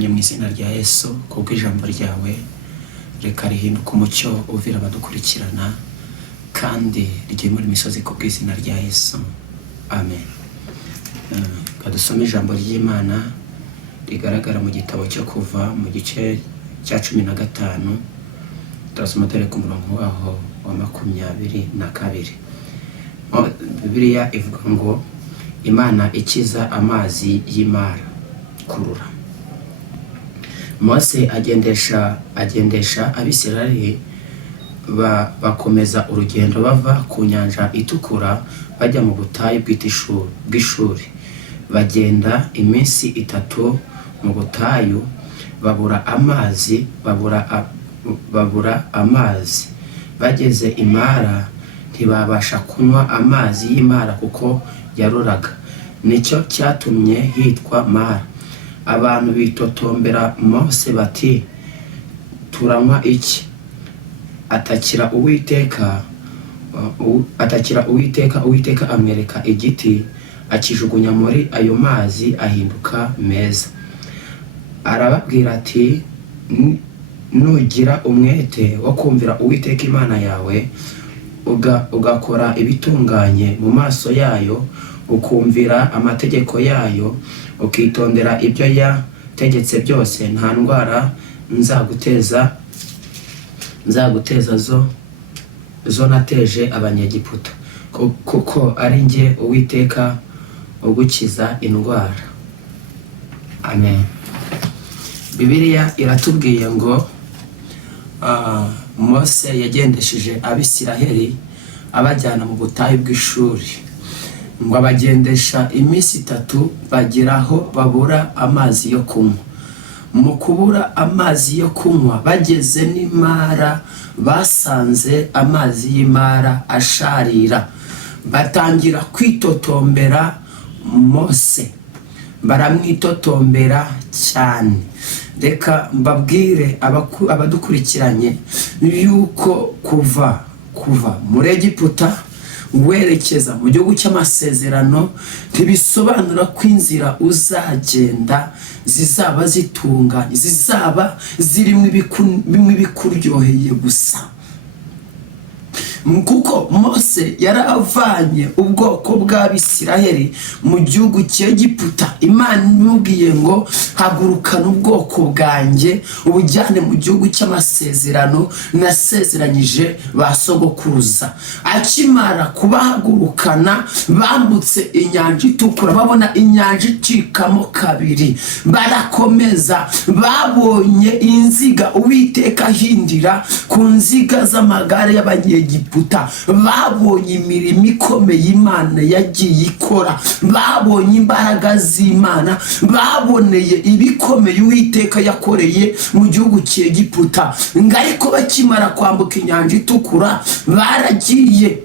turagushimye mu izina rya Yesu kubwo ijambo ryawe, reka rihinduka umucyo uvira abadukurikirana kandi ryimura imisozi kubwo izina rya Yesu, amen. Kadusome ijambo ry'Imana rigaragara mu gitabo cyo Kuva mu gice cya 15, turasoma dore ku murongo waho wa 22. Bibiliya ivuga ngo Imana ikiza amazi y'Imara kurura. Mose agendesha Abisirayeli bakomeza urugendo bava ku nyanja itukura bajya mu butayu bw'Ishuri. Bagenda iminsi 3 mu butayu, babura amazi. Bageze Imara ntibabasha kunywa amazi y'Imara kuko yaruraga. Nicyo cyatumye hitwa Mara. Abantu bitotombera Mose bati, turanywa iki? Atakira Uwiteka amwereka igiti, akijugunya muri ayo mazi ahinduka meza. Arababwira ati, nugira umwete wo kumvira Uwiteka Imana yawe, ugakora ibitunganye mu maso yayo, ukumvira amategeko yayo, ukitondera ibyo yategetse byose, nta ndwara nzaguteza zo nateje Abanyegiputa, kuko ari njye Uwiteka ugukiza indwara. Amen. Bibiliya iratubwiye ngo Mose yagendesheje Abisirayeli abajyana mu butayu bw'Ishuri, ngo abagendesha iminsi 3 bageraho babura amazi yo kunywa. Mu kubura amazi yo kunywa bageze n'Imara, basanze amazi y'Imara asharira. Batangira kwitotombera Mose, baramwitotombera cyane. Reka mbabwire abadukurikiranye yuko kuva muri Egiputa werekeza mu gihugu cy'amasezerano ntibisobanura ko inzira uzagenda zizaba zitunganye, zizaba zirimo bimwe bikuryoheye gusa. Kuko Mose yaravanye ubwoko bw'Abisirayeli mu gihugu cy'Egiputa. Imana imubwiye ngo hagurukana ubwoko bwanjye ubujyane mu gihugu cy'amasezerano nasezeranyije ba sogokuruza. Akimara kubahagurukana, bambutse inyanja itukura, babona inyanja icikamo kabiri, barakomeza. Babonye inziga Uwiteka ahindira ku nziga z'amagare y'Abanyegiputa. Babonye imirimo ikomeye Imana yagiye ikora, babonye imbaraga z'Imana, baboneye ibikomeye Uwiteka yakoreye mu gihugu cy'Egiputa. Ariko bakimara kwambuka inyanja itukura baragiye.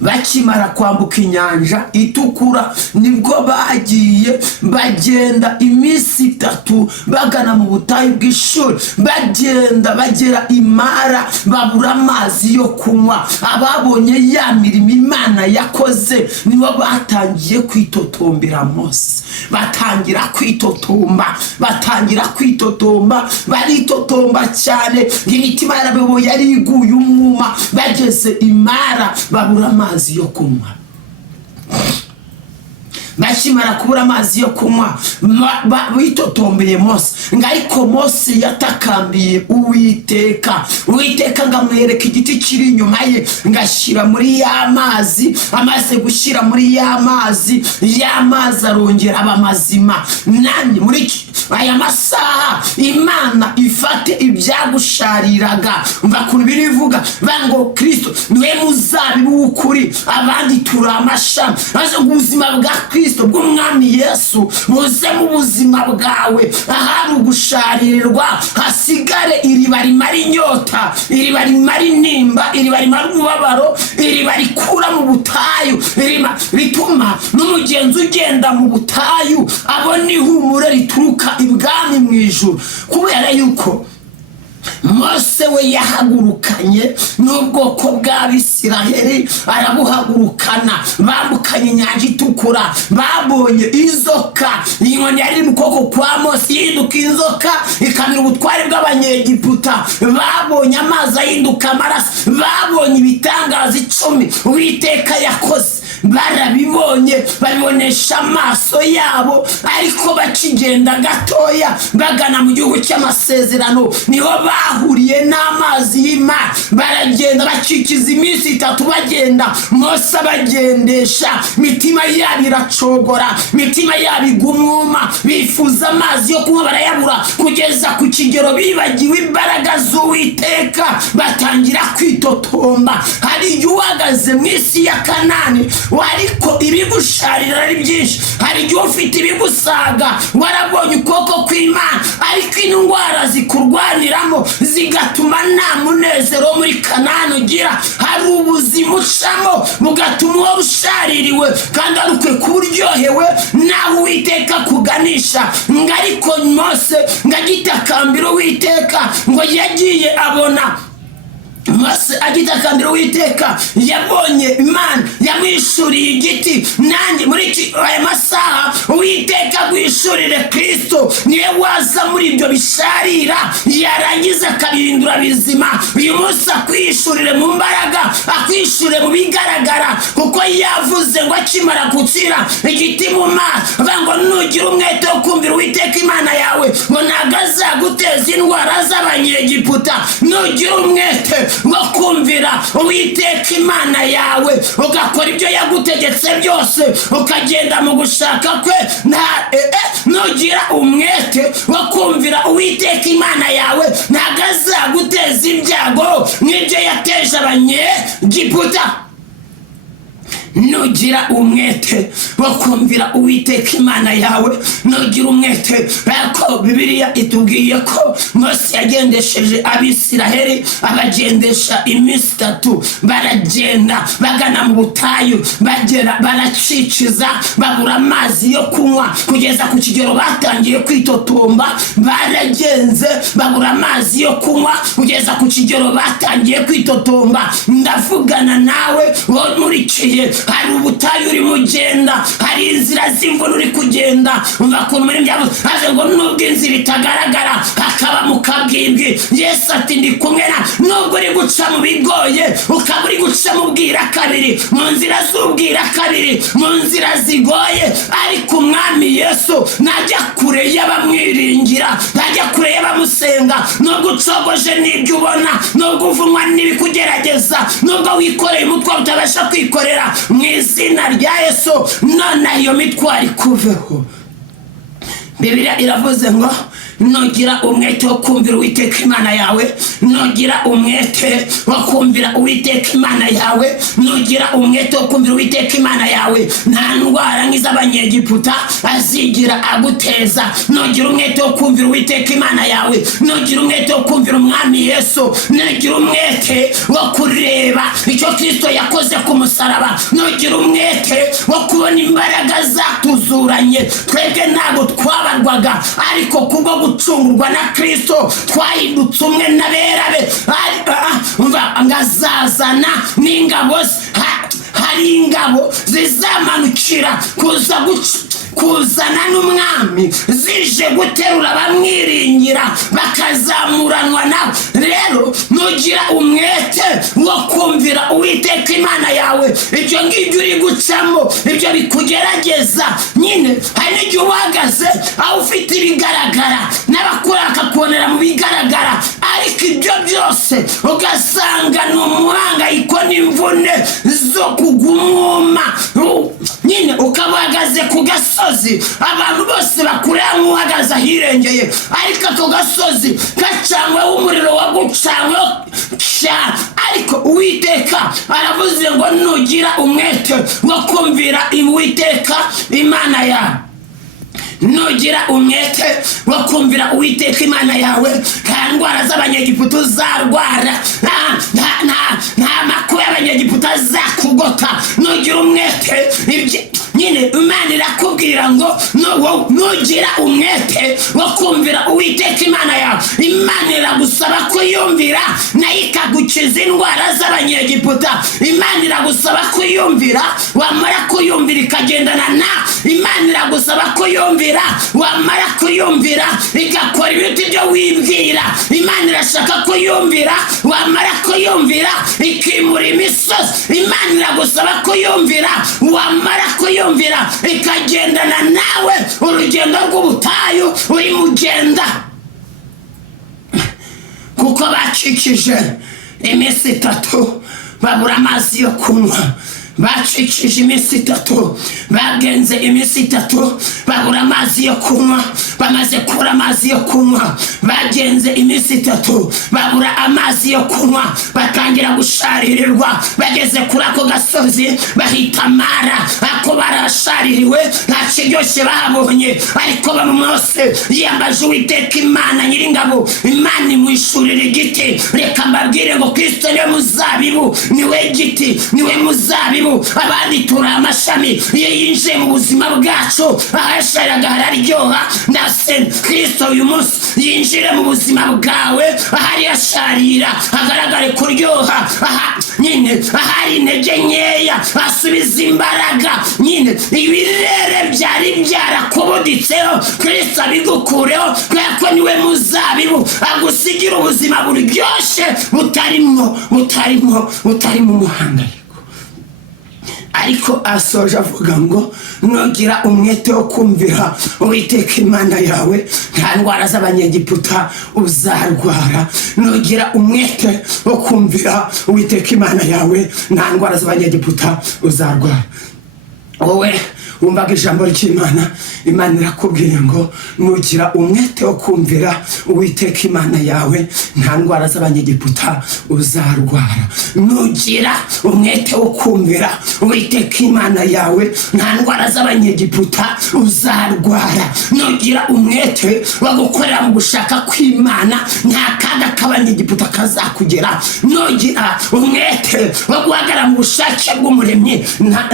Bakimara kwambuka inyanja itukura nibwo bagiye bagenda iminsi 3 bagana mu butayu bw'Ishuri. Bagenda bagera Imara babura amazi yo kunywa. Ababonye ya mirimo Imana yakoze nibo batangiye kwitotombera Mose. Batangira kwitotomba, baritotomba cyane. Imitima yabo yari iguye umwuma. Bageze Imara babura amazi yo kunywa. Bakimara kubura amazi yo kunywa bitotombeye Mose. Ariko Mose yatakambiye Uwiteka ngamwereka igiti kiri inyuma ye, ngashyira muri ya mazi. Amaze gushyira muri ya mazi arongera aba mazima. Nani muri aya masaha Imana ifate ibyagushariraga. Umva kuntu birivuga bango Kristo niwe muzabibu w'ukuri, abandi turi amashami. Maze ubuzima bwa Kristo bw'Umwami Yesu buze mu buzima bwawe. Ahari ugusharirwa hasigare iriba rimara inyota, iriba rimara intimba, iriba rimara umubabaro, iriba rikura mu butayu, iriba rituma n'umugenzi ugenda mu butayu abona ihumure rituruka ibwami mu ijuru. Kubera yuko Mose we yahagurukanye n'ubwoko bw'Abisirayeli, arabuhagurukana. Bambukanye inyanja itukura, babonye inzoka, inkoni yari mu kuboko kwa Mose ihinduka inzoka ikamira ubutware bw'abanyegiputa, babonye amazi ahinduka amaraso, babonye ibitangaza 10 Uwiteka yakoze, barabibonye babibonesha amaso yabo. Ariko bakigenda gatoya bagana mu gihugu cy'amasezerano, niho bahuriye n'amazi y'Imana. Baragenda bacikiza iminsi 3 bagenda, Mose abagendesha, mitima yabo iracogora, mitima yabo igumwuma, bifuza amazi yo kunywa barayabura, kugeza ku kigero bibagiwe imbaraga z'Uwiteka, batangira kwitotomba. Hari uhagaze mu isi ya Kanani, ariko ibigusharira ari byinshi. Hari igihe ufite ibigusaga, warabonye ukuboko kw'Imana, ariko indwara zikurwaniramo zigatuma nta munezero muri Kanani ugira. Hari ubuzima ucamo bugatuma uba ushaririwe, kandi ari ukwe kuburyohewe naho Uwiteka kuganisha. Ariko Mose ngagitakambira Uwiteka, ngo yagiye abona Mose agitakambira Uwiteka, yabonye Imana yamwishuriye igiti. Nanjye muri aya masaha Uwiteka gwishurire Kristo, niwe waza muri ibyo bisharira, yarangiza akabihindura bizima. Uyu munsi akwishurire mu mbaraga, akwishurire mu bigaragara, kuko yavuze ngo akimara gukira igiti mu maso, ngo nugira umwete wo kumvira Uwiteka Imana yawe, ngo ntabwo azaguteza indwara z'abanyegiputa. Nugira umwete wo kumvira Uwiteka Imana yawe, ugakora ibyo yagutegetse byose, ukagenda mu gushaka kwe, nugira umwete wo kumvira Uwiteka Imana yawe, ntabwo azaguteza ibyago nk'ibyo yateje abanyegiputa. Nugira umwete wo kumvira Uwiteka Imana yawe, nugira umwete. Ariko Bibiliya itubwiye ko Mose yagendesheje Abisiraheli, abagendesha iminsi 3, baragenda bagana mu butayu, bagera baraciciza, babura amazi yo kunywa, kugeza ku kigero batangiye kwitotomba. Baragenze babura amazi yo kunywa, kugeza ku kigero batangiye kwitotomba. Ndavugana nawe wo murikiye, hari ubutayu uri mugenda, hari inzira z'imvura uri kugenda. Umva ko muri byabo haje ngo nubwo inzira itagaragara hakaba mu kabwibwi, Yesu ati ndi kumwe na. Nubwo uri guca mu bigoye, ukaba uri guca mu bwira kabiri, mu nzira z'ubwira kabiri, mu nzira zigoye, ariko Umwami Yesu najya kure y'abamwiringira, najya kure y'abamusenga. Nubwo ucogoje n'ibyo ubona, nubwo uvunwa n'ibikugerageza, nubwo wikoreye umutwaro utabasha kwikorera, mu izina rya Yesu none iyo mitwaro ikuveho. Bibiliya iravuze ngo nugira umwete wo kumvira Uwiteka Imana yawe, nugira umwete wo kumvira Uwiteka Imana yawe, nugira umwete wo kumvira Uwiteka Imana yawe, nta ndwara nk'iz'abanyegiputa azigira aguteza. Nugira umwete wo kumvira Uwiteka Imana yawe, nugira umwete wo kumvira Umwami Yesu, nugira umwete wo kureba icyo Kristo yakoze ku musaraba, nugira umwete wo kubona imbaraga zatuzuranye. Twebwe ntabwo twabarwaga, ariko kubwo gucungurwa na Kristo twahindutse umwe n'abera be. Ngazazana n'ingabo, hari ingabo zizamanukira kuzana n'Umwami, zije guterura bamwiringira, bakazamuranwa nawe. Rero nugira umwete wo kumvira Uwiteka Imana yawe, ibyo ngibyo uri gucamo, ibyo bikugerageza nyine. Hari n'igihe uhagaze aho ufite ibigaragara, n'abakora bakakubonera mu bigaragara, ariko ibyo byose ugasanga ni umuhangayiko n'imvune zo kugumwuma nyine. Ukaba uhagaze ku gasozi, abantu bose bakureba nk'uhagaze ahirengeye, ariko ako gasozi gacanyweho umuriro wagucanyweho cyane. Ariko Uwiteka aravuze ngo nugira umwete wo kumvira Uwiteka Imana yawe, nugira umwete wo kumvira Uwiteka Imana yawe, nta ndwara z'abanyegiputa uzarwara, nta makuru y'abanyegiputa azakugota. Nugira umwete nyine Imana irakubwira ngo nugira umwete wo kumvira Uwiteka Imana yawe, Imana iragusaba kuyumvira nayo ikagukiza indwara z'Abanyegiputa. Imana iragusaba kuyumvira, wamara kuyumvira ikagendana na. Imana iragusaba kuyumvira, wamara kuyumvira igakora ibintu byo wibwira. Imana irashaka kuyumvira, wamara kuyumvira ikimura imisozi. Imana iragusaba kuyumvira, wamara kuyumvira ikagendana nawe urugendo rw'ubutayu uri mugenda. Kuko bacikije iminsi 3 babura amazi yo kunywa, bacikije iminsi 3 bagenze iminsi 3 babura amazi yo kunywa. Bamaze kubura amazi yo kunywa, bagenze iminsi 3 babura amazi yo kunywa, batangira gusharirirwa. Bageze kuri ako gasozi bahita Mara, ako barashaririwe nta kiryoshye bahabonye. Ariko Mose yiyambaje Uwiteka Imana Nyiringabo, Imana imwishurira igiti. Reka mbabwire ngo Kristo niwe muzabibu, niwe giti, niwe muzabibu, abandi turi amashami. Iyo yinjiye mu buzima bwacu ahashariraga hararyoha. Kristo uyu munsi yinjire mu buzima bwawe, ahari yasharira hagaragare kuryoha, nyine ahari intege nkeya asubiza imbaraga. Nyine ibirere byari byarakubuditseho Kristo abigukureho, kubera ko niwe muzabibu agusigira ubuzima buryoshye butarimo umuhangayiko. Ariko asoje avuga ngo nugira umwete wo kumvira Uwiteka Imana yawe nta ndwara z'Abanyegiputa uzarwara. Nugira umwete wo kumvira Uwiteka Imana yawe nta ndwara z'Abanyegiputa uzarwara. Wowe wumvaga ijambo ry'Imana, Imana irakubwiye ngo nugira umwete wo kumvira Uwiteka Imana yawe nta ndwara z'Abanyegiputa uzarwara. Nugira umwete wo kumvira Uwiteka Imana yawe nta ndwara z'Abanyegiputa uzarwara. Nugira umwete wo gukorera mu gushaka kw'Imana nta kaga k'Abanyegiputa kazakugera. Nugira umwete wo guhagarara mu bushake bw'Umuremyi nta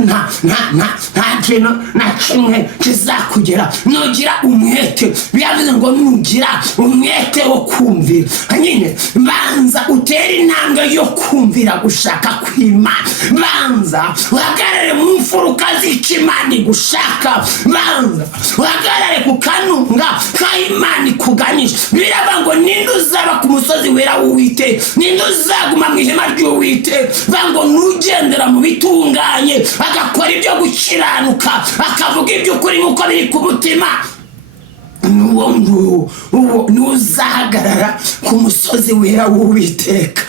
kintu na kimwe kizakugera. Nugira umwete, bivuze ngo nugira umwete wo kumvira, nyine banza utere intambwe yo kumvira gushaka kw'Imana. Banza uhagarare mu mfuruka z'Imana igushaka. Banza uhagarare ku kanunga k'Imana ikuganisha. Biravuga ngo ninde uzaba ku musozi wera w'Uwiteka, ninde uzaguma mu ihema ry'Uwiteka. Bango nugendera mu bitunganye, agakora ibyo gukiranuka, akavuga iby'ukuri nk'uko biri ku mutima, nuzahagarara ku musozi wera w'Uwiteka.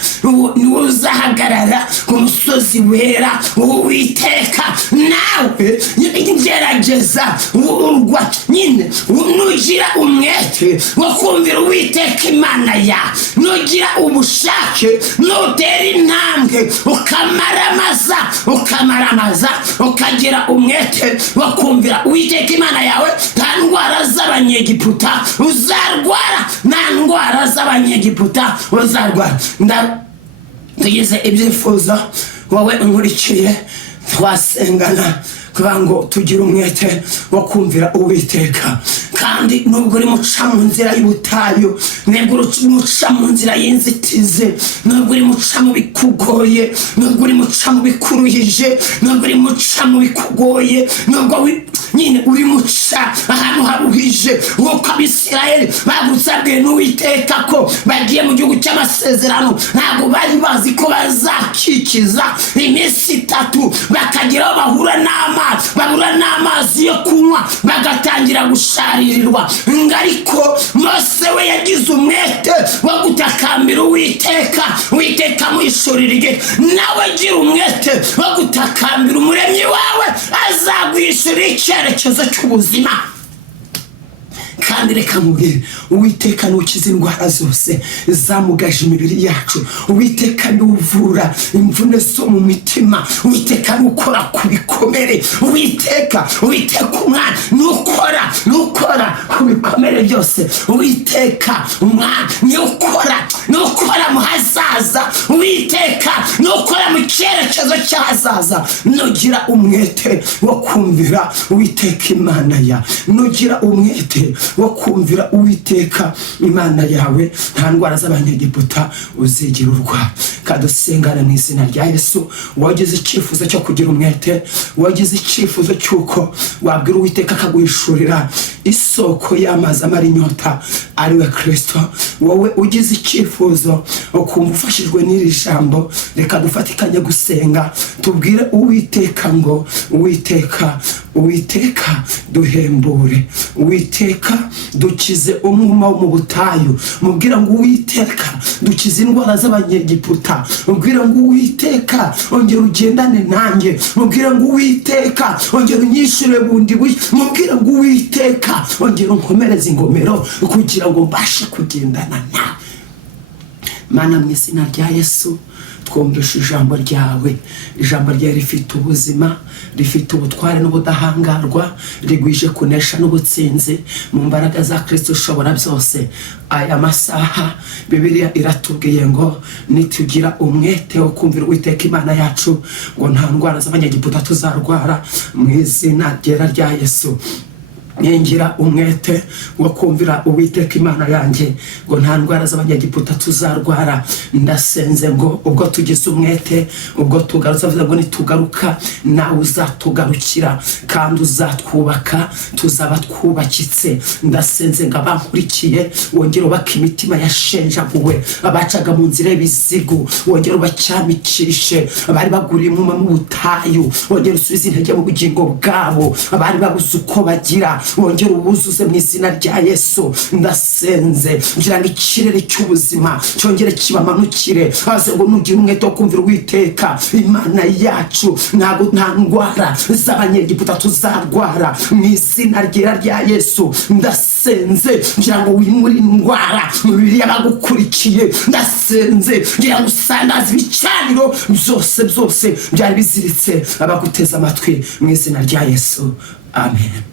Nuzahagarara ku musozi wera w'Uwiteka. Nawe gerageza urwa, nyine nugira umwete wo kumvira Uwiteka Imana yawe, nugira ubushake, nutera intambwe ukamaramaza ukagira umwete wo kumvira Uwiteka Imana yawe, nta ndwara z'Abanyegiputa uzarwara, nta ndwara z'Abanyegiputa uzarwara. Tugize ibyifuzo, wowe unkurikiye twasengana kugira ngo tugire umwete wo kumvira Uwiteka. Kandi nubwo uri muca mu nzira y'ubutayu, nubwo uri muca mu nzira y'inzitizi, nubwo uri muca mu bikugoye, nubwo uri muca mu bikuruhije, nubwo uri muca mu bikugoye, nubwo nyine uri muca ahantu haruhije, nk'uko Abisirayeli bagusabwe n'Uwiteka ko bagiye mu gihugu cy'amasezerano, ntabwo bari bazi ko bazakikiza iminsi 3 bakagira aho babura n'amazi yo kunywa, bagatangira gusharirirwa. Ariko Mose we yagize umwete wo gutakambira Uwiteka, Uwiteka amwishurira igiti. Nawe gira umwete wo gutakambira Umuremyi wawe, azagwishurira icyerekezo cy'ubuzima. kandi reka mubwire, Uwiteka nukiza indwara zose zamugaje imibiri yacu. Uwiteka nuvura imvune zo mu mitima. Uwiteka nukora ku bikomere. Uwiteka umwana nukora ku bikomere byose. Uwiteka umwana nukora mu hazaza. Uwiteka nukora mu cyerekezo cy'ahazaza. Nugira umwete wo kumvira Uwiteka Imana ya, nugira umwete wo kumvira Uwiteka Imana yawe, nta ndwara z'abanyegiputa uzigira urwara. Kadusengana mu izina rya Yesu. Wagize icyifuzo cyo kugira umwete, wagize icyifuzo cy'uko wabwira Uwiteka akaguhishurira isoko y'amazi amara inyota ariwe Kristo, wowe ugize icyifuzo ukumva ufashijwe n'iri jambo, reka dufatikanye gusenga tubwire Uwiteka ngo Uwiteka duhembure. Uwiteka dukize umwuma wo mu butayu. Mubwira ngo Uwiteka dukize indwara z'abanyegiputa. Mubwira ngo Uwiteka ongera ugendane nanjye. Mubwira ngo Uwiteka ongera unyishure bundi bushya. Mubwira ngo Uwiteka ongera unkomereze ingomero kugira ngo mbashe kugendana nawe. Mana, mu izina rya Yesu twumvishe ijambo ryawe. Ijambo ryawe rifite ubuzima, rifite ubutware n'ubudahangarwa, rigwije kunesha n'ubutsinzi mu mbaraga za Kristo ushobora byose. Aya masaha Bibiliya iratubwiye ngo nitugira umwete wo kumvira Uwiteka Imana yacu, ngo nta ndwara z'abanyegiputa tuzarwara mu izina ryera rya Yesu. Ngira umwete wo kumvira Uwiteka Imana yanjye, ngo nta ndwara z'abanyegiputa tuzarwara. Ndasenze ngo ubwo tugize umwete, ubwo tugarutse, avuze ngo nitugaruka nawe uzatugarukira kandi uzatwubaka, tuzaba twubakitse. Ndasenze ngo abankurikiye wongere ubaka imitima yashenjaguwe, abacaga mu nzira y'ibizigu wongere ubacyamikishe, abari baguriye umwuma mu butayu wongere usubize intege mu bugingo bwabo, abari babuze uko bagira wongere ubuzuze mu izina rya Yesu. Ndasenze kugira ngo ikirere cy'ubuzima cyongere kibamanukire, aze ngo nugira umwete wo kumvira Uwiteka Imana yacu, nta ndwara z'abanyegiputa tuzarwara mu izina ryera rya Yesu. Ndasenze kugira ngo wimure indwara mu mibiri y'abagukurikiye. Ndasenze kugira ngo usandaze ibicaniro byose byari biziritse abaguteza amatwi mu izina rya Yesu. Amen.